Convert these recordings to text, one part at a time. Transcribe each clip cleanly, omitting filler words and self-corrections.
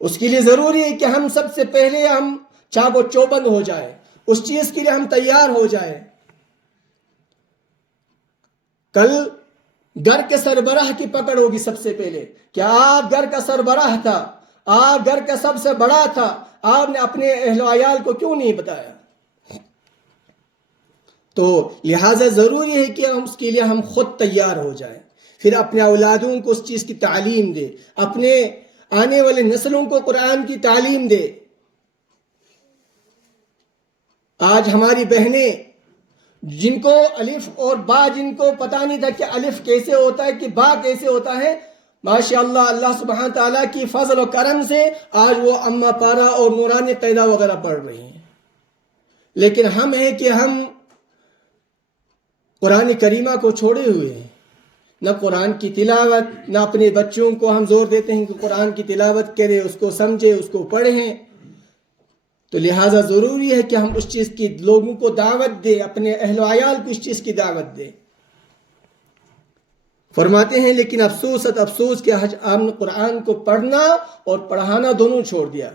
اس کے لیے ضروری ہے کہ ہم سب سے پہلے ہم چاق و چوبند ہو جائے، اس چیز کے لیے ہم تیار ہو جائے۔ کل گھر کے سربراہ کی پکڑ ہوگی سب سے پہلے کہ آپ گھر کا سربراہ تھا، آپ گھر کا سب سے بڑا تھا، آپ نے اپنے اہل و عیال کو کیوں نہیں بتایا؟ تو لہٰذا ضروری ہے کہ اس کے لیے ہم خود تیار ہو جائیں، پھر اپنے اولادوں کو اس چیز کی تعلیم دے، اپنے آنے والے نسلوں کو قرآن کی تعلیم دے۔ آج ہماری بہنیں جن کو الف اور با، جن کو پتہ نہیں تھا کہ الف کیسے ہوتا ہے کہ با کیسے ہوتا ہے، ماشاءاللہ اللہ سبحانہ تعالیٰ کی فضل و کرم سے آج وہ اما پارا اور نورانی قاعدہ وغیرہ پڑھ رہی ہیں۔ لیکن ہم ہیں کہ ہم قرآن کریمہ کو چھوڑے ہوئے ہیں، نہ قرآن کی تلاوت، نہ اپنے بچوں کو ہم زور دیتے ہیں کہ قرآن کی تلاوت کرے، اس کو سمجھے، اس کو پڑھیں۔ تو لہٰذا ضروری ہے کہ ہم اس چیز کی لوگوں کو دعوت دیں، اپنے اہل و عیال کو اس چیز کی دعوت دیں۔ فرماتے ہیں لیکن افسوس کہ ہم نے قرآن کو پڑھنا اور پڑھانا دونوں چھوڑ دیا۔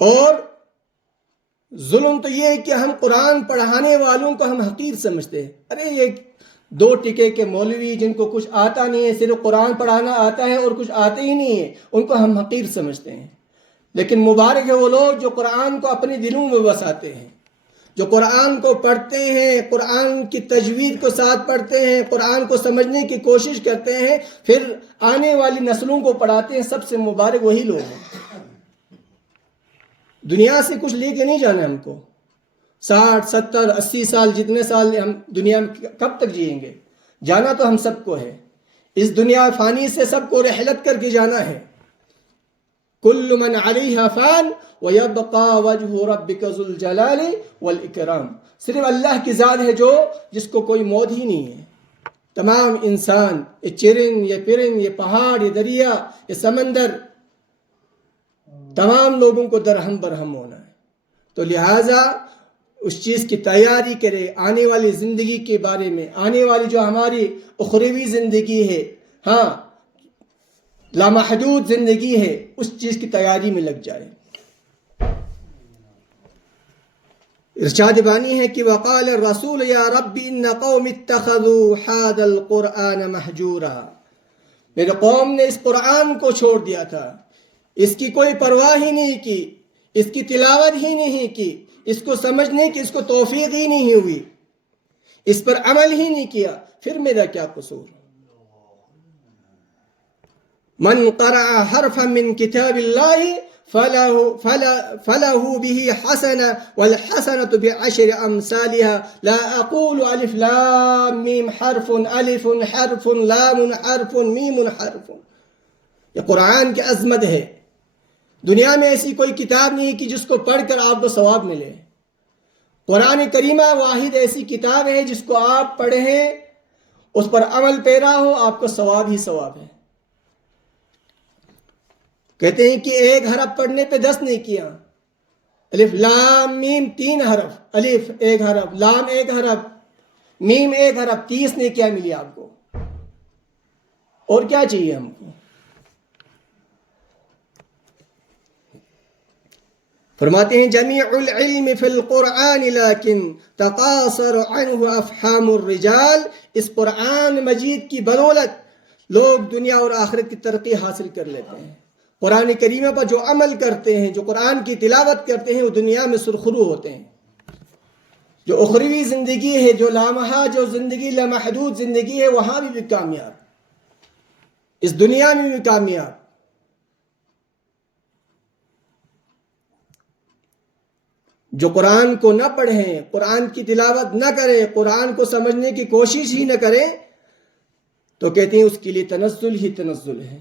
اور ظلم تو یہ ہے کہ ہم قرآن پڑھانے والوں کو ہم حقیر سمجھتے ہیں۔ ارے یہ 2 ٹکے کے مولوی جن کو کچھ آتا نہیں ہے، صرف قرآن پڑھانا آتا ہے اور کچھ آتے ہی نہیں ہے، ان کو ہم حقیر سمجھتے ہیں۔ لیکن مبارک ہے وہ لوگ جو قرآن کو اپنے دلوں میں بساتے ہیں، جو قرآن کو پڑھتے ہیں، قرآن کی تجوید کو ساتھ پڑھتے ہیں، قرآن کو سمجھنے کی کوشش کرتے ہیں، پھر آنے والی نسلوں کو پڑھاتے ہیں۔ سب سے مبارک وہی لوگ ہیں۔ دنیا سے کچھ لے کے نہیں جانا ہم کو۔ 60 70 80 سال، جتنے سال ہم دنیا میں کب تک جئیں گے؟ جانا تو ہم سب کو ہے، اس دنیا فانی سے سب کو رحلت کر کے جانا ہے۔ کل من علیہا فان ویبقى وجہ ربک ذو الجلال والاکرام۔ صرف اللہ کی ذات ہے جس کو کوئی موت ہی نہیں ہے۔ تمام انسان، یہ چرند، یہ پرند، یہ پہاڑ، یہ دریا، یہ سمندر، تمام لوگوں کو درہم برہم ہونا ہے۔ تو لہٰذا اس چیز کی تیاری کرے، آنے والی زندگی کے بارے میں، آنے والی جو ہماری اخروی زندگی ہے، ہاں لامحدود زندگی ہے، اس چیز کی تیاری میں لگ جائے۔ ارشاد بانی ہے کہ وقال الرسول یا رب ان قوم اتخذوا هذا القرآن مہجورا۔ میرے قوم نے اس قرآن کو چھوڑ دیا تھا، اس کی کوئی پرواہ ہی نہیں کی، اس کی تلاوت ہی نہیں کی، اس کو سمجھنے کی اس کو توفیق ہی نہیں ہوئی، اس پر عمل ہی نہیں کیا، پھر میرا کیا قصور؟ من قرأ حرفا من کتاب اللہ فله به حسنة والحسنة بعشر أمثالها لا أقول ألف لام ميم حرف ألف حرف لام حرف میم حرف۔ یہ قرآن کی عظمت ہے۔ دنیا میں ایسی کوئی کتاب نہیں کہ جس کو پڑھ کر آپ کو ثواب ملے۔ قرآن کریمہ واحد ایسی کتاب ہے جس کو آپ پڑھیں، اس پر عمل پیرا ہو، آپ کو ثواب ہی ثواب ہے۔ کہتے ہیں کہ 1 حرف پڑھنے پہ 10 نہیں کیا۔ الف لام میم 3 حرف، الف 1 حرف، لام 1 حرف، میم 1 حرف، 30 نے کیا ملی آپ کو؟ اور کیا چاہیے ہم کو؟ فرماتے ہیں جمیع العلم فی القرآن لیکن تقاصر عنہ افہام الرجال۔ اس قرآن مجید کی بدولت لوگ دنیا اور آخرت کی ترقی حاصل کر لیتے ہیں۔ قرآن کریمہ پر جو عمل کرتے ہیں، جو قرآن کی تلاوت کرتے ہیں، وہ دنیا میں سرخرو ہوتے ہیں۔ جو اخروی زندگی ہے، جو لامحدود، جو زندگی لامحدود زندگی ہے، وہاں بھی کامیاب، اس دنیا میں بھی کامیاب۔ جو قرآن کو نہ پڑھیں، قرآن کی تلاوت نہ کریں، قرآن کو سمجھنے کی کوشش ہی نہ کریں، تو کہتے ہیں اس کے لیے تنزل ہی تنزل ہے،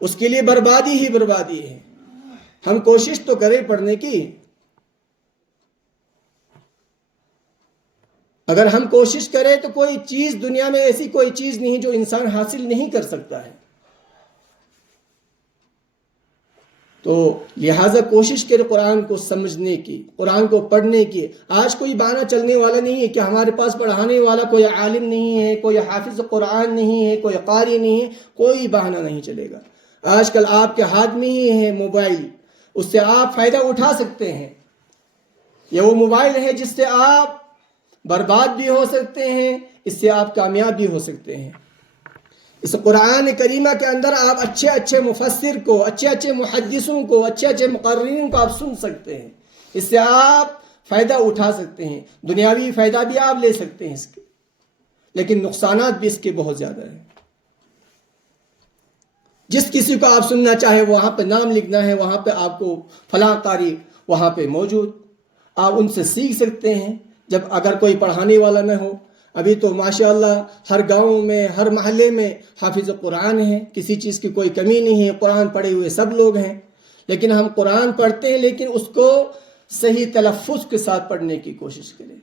اس کے لیے بربادی ہی بربادی ہے۔ ہم کوشش تو کریں پڑھنے کی۔ اگر ہم کوشش کریں تو کوئی چیز دنیا میں ایسی کوئی چیز نہیں جو انسان حاصل نہیں کر سکتا ہے۔ تو لہٰذا کوشش کرے قرآن کو سمجھنے کی، قرآن کو پڑھنے کی۔ آج کوئی بہانہ چلنے والا نہیں ہے کہ ہمارے پاس پڑھانے والا کوئی عالم نہیں ہے، کوئی حافظ قرآن نہیں ہے، کوئی قاری نہیں ہے، کوئی بہانہ نہیں چلے گا۔ آج کل آپ کے ہاتھ میں ہی ہے موبائل، اس سے آپ فائدہ اٹھا سکتے ہیں۔ یہ وہ موبائل ہے جس سے آپ برباد بھی ہو سکتے ہیں، اس سے آپ کامیاب بھی ہو سکتے ہیں۔ اس قرآن کریمہ کے اندر آپ اچھے اچھے مفسر کو، اچھے اچھے محدثوں کو، اچھے اچھے مقررین کو آپ سن سکتے ہیں، اس سے آپ فائدہ اٹھا سکتے ہیں، دنیاوی فائدہ بھی آپ لے سکتے ہیں اس کے، لیکن نقصانات بھی اس کے بہت زیادہ ہیں۔ جس کسی کو آپ سننا چاہے وہاں پہ نام لکھنا ہے، وہاں پہ آپ کو فلاں قاری وہاں پہ موجود، آپ ان سے سیکھ سکتے ہیں جب اگر کوئی پڑھانے والا نہ ہو۔ ابھی تو ماشاءاللہ ہر گاؤں میں، ہر محلے میں حافظ قرآن ہے، کسی چیز کی کوئی کمی نہیں ہے، قرآن پڑھے ہوئے سب لوگ ہیں، لیکن ہم قرآن پڑھتے ہیں لیکن اس کو صحیح تلفظ کے ساتھ پڑھنے کی کوشش کریں۔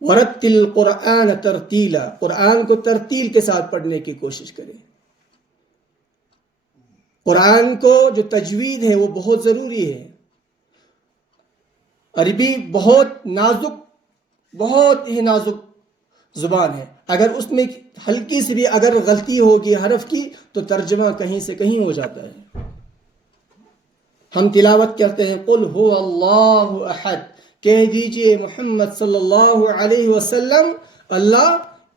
ورتل القرآن ترتیلا، قرآن کو ترتیل کے ساتھ پڑھنے کی کوشش کریں۔ قرآن کو جو تجوید ہے وہ بہت ضروری ہے۔ عربی بہت نازک، بہت ہی نازک زبان ہے، اگر اس میں ہلکی سی بھی اگر غلطی ہوگی حرف کی تو ترجمہ کہیں سے کہیں ہو جاتا ہے۔ ہم تلاوت کرتے ہیں قل هو اللہ احد، کہہ دیجئے محمد صلی اللہ علیہ وسلم اللہ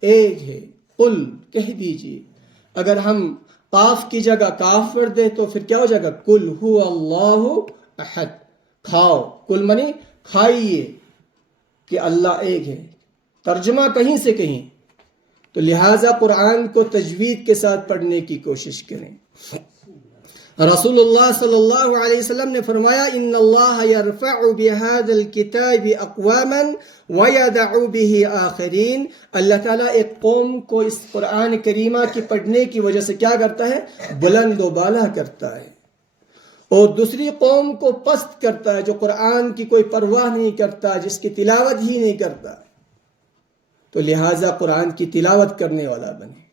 ایک ہے، قل کہہ دیجئے۔ اگر ہم قاف کی جگہ کاف پڑھ دے تو پھر کیا ہو جائے گا؟ قل هو اللہ احد، کھاؤ، کل منی کھائیے، کہ اللہ ایک ہے، ترجمہ کہیں سے کہیں۔ تو لہٰذا قرآن کو تجوید کے ساتھ پڑھنے کی کوشش کریں۔ رسول اللہ صلی اللہ علیہ وسلم نے فرمایا ان اللہ یرفع بہذا الکتاب اقواما ویدع بہ آخرین، اللہ تعالیٰ ایک قوم کو اس قرآن کریمہ کی پڑھنے کی وجہ سے کیا کرتا ہے؟ بلند و بالا کرتا ہے، اور دوسری قوم کو پست کرتا ہے جو قرآن کی کوئی پرواہ نہیں کرتا، جس کی تلاوت ہی نہیں کرتا۔ تو لہٰذا قرآن کی تلاوت کرنے والا بنے۔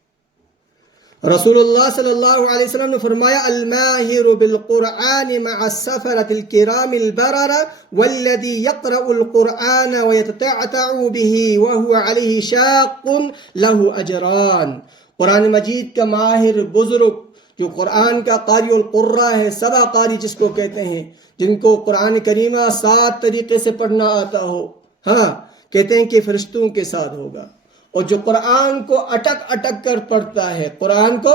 رسول اللہ صلی اللہ علیہ وسلم نے فرمایا الماہر بالقرآن مع السفرة الكرام البررة والذي يقرأ القرآن ويتتعتع به وهو عليه شاق له أجران، قرآن مجید کا ماہر بزرگ جو قرآن کا قاری القرہ ہے، 7 قاری جس کو کہتے ہیں، جن کو قرآن کریمہ 7 طریقے سے پڑھنا آتا ہو، ہاں کہتے ہیں کہ فرشتوں کے ساتھ ہوگا، اور جو قرآن کو اٹک اٹک کر پڑھتا ہے، قرآن کو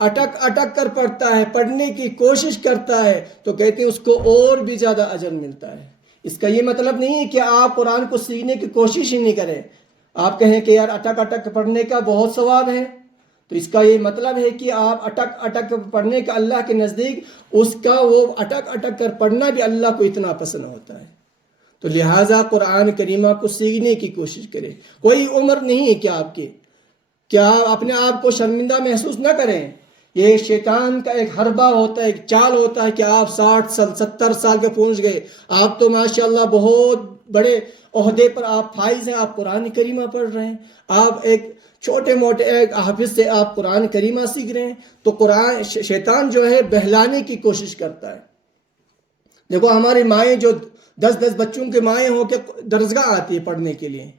اٹک اٹک کر پڑھتا ہے، پڑھنے کی کوشش کرتا ہے، تو کہتے ہیں اس کو اور بھی زیادہ اجر ملتا ہے۔ اس کا یہ مطلب نہیں ہے کہ آپ قرآن کو سیکھنے کی کوشش ہی نہیں کریں، آپ کہیں کہ یار اٹک اٹک پڑھنے کا بہت ثواب ہے، تو اس کا یہ مطلب ہے کہ آپ اٹک اٹک پڑھنے کا اللہ کے نزدیک اس کا وہ اٹک اٹک کر پڑھنا بھی اللہ کو اتنا پسند ہوتا ہے۔ تو لہٰذا قرآن کریمہ کو سیکھنے کی کوشش کریں۔ کوئی عمر نہیں ہے کیا آپ کی، کیا آپ اپنے آپ کو شرمندہ محسوس نہ کریں۔ یہ شیطان کا ایک حربہ ہوتا ہے، ایک چال ہوتا ہے کہ آپ 60 سال 70 سال کے پہنچ گئے، آپ تو ماشاءاللہ بہت بڑے عہدے پر آپ فائز ہیں، آپ قرآن کریمہ پڑھ رہے ہیں، آپ ایک چھوٹے موٹے ایک حافظ سے آپ قرآن کریمہ سیکھ رہے ہیں، تو قرآن شیطان جو ہے بہلانے کی کوشش کرتا ہے۔ دیکھو ہماری مائیں جو 10 بچوں کے مائیں ہو کے درسگاہ آتی ہے پڑھنے کے لیے،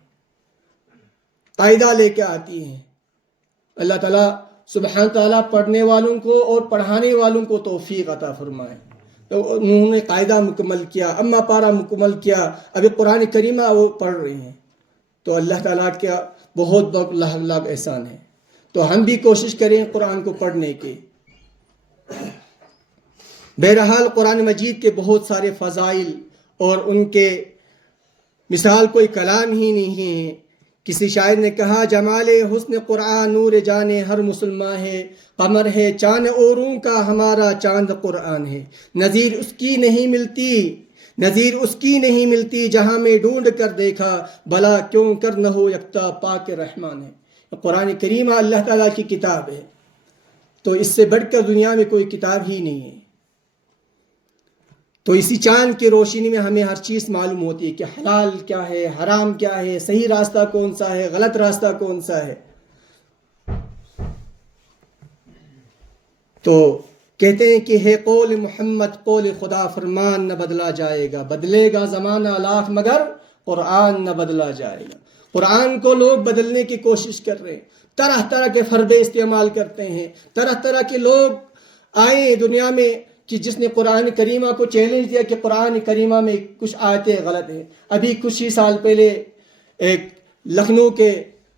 قاعدہ لے کے آتی ہیں، اللہ تعالیٰ سبحانہ تعالیٰ پڑھنے والوں کو اور پڑھانے والوں کو توفیق عطا فرمائے۔ تو انہوں نے قاعدہ مکمل کیا، اما پارا مکمل کیا، ابھی قرآن کریمہ وہ پڑھ رہے ہیں، تو اللہ تعالیٰ کا بہت بہت لاکھ لاکھ احسان ہے۔ تو ہم بھی کوشش کریں قرآن کو پڑھنے کی۔ بہرحال قرآن مجید کے بہت سارے فضائل اور ان کے مثال کوئی کلام ہی نہیں ہے۔ کسی شاعر نے کہا جمال حسن قرآن نور جانے ہر مسلمان ہے، قمر ہے چاند اوروں کا ہمارا چاند قرآن ہے، نظیر اس کی نہیں ملتی، نظیر اس کی نہیں ملتی جہاں میں ڈھونڈ کر دیکھا، بھلا کیوں کر نہ ہو یکتا پاک رحمان ہے۔ قرآن کریمہ اللہ تعالیٰ کی کتاب ہے، تو اس سے بڑھ کر دنیا میں کوئی کتاب ہی نہیں ہے۔ تو اسی چاند کی روشنی میں ہمیں ہر چیز معلوم ہوتی ہے کہ حلال کیا ہے، حرام کیا ہے، صحیح راستہ کون سا ہے، غلط راستہ کون سا ہے۔ تو کہتے ہیں کہ ہے قول محمد قول خدا، فرمان نہ بدلا جائے گا، بدلے گا زمانہ لاکھ مگر قرآن نہ بدلا جائے گا۔ قرآن کو لوگ بدلنے کی کوشش کر رہے ہیں، طرح طرح کے فردے استعمال کرتے ہیں، طرح طرح کے لوگ آئے دنیا میں کہ جس نے قرآن کریمہ کو چیلنج دیا کہ قرآن کریمہ میں کچھ آیتیں غلط ہیں۔ ابھی کچھ ہی سال پہلے ایک لکھنؤ کے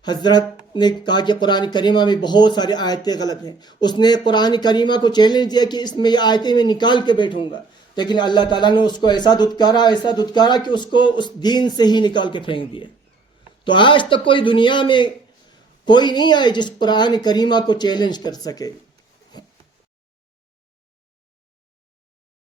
حضرت نے کہا کہ قرآن کریمہ میں بہت ساری آیتیں غلط ہیں، اس نے قرآن کریمہ کو چیلنج دیا کہ اس میں یہ آیتیں میں نکال کے بیٹھوں گا، لیکن اللہ تعالیٰ نے اس کو ایسا دھتکارا کہ اس کو اس دین سے ہی نکال کے پھینک دیا۔ تو آج تک کوئی دنیا میں کوئی نہیں آئے جس قرآن کریمہ کو چیلنج کر سکے۔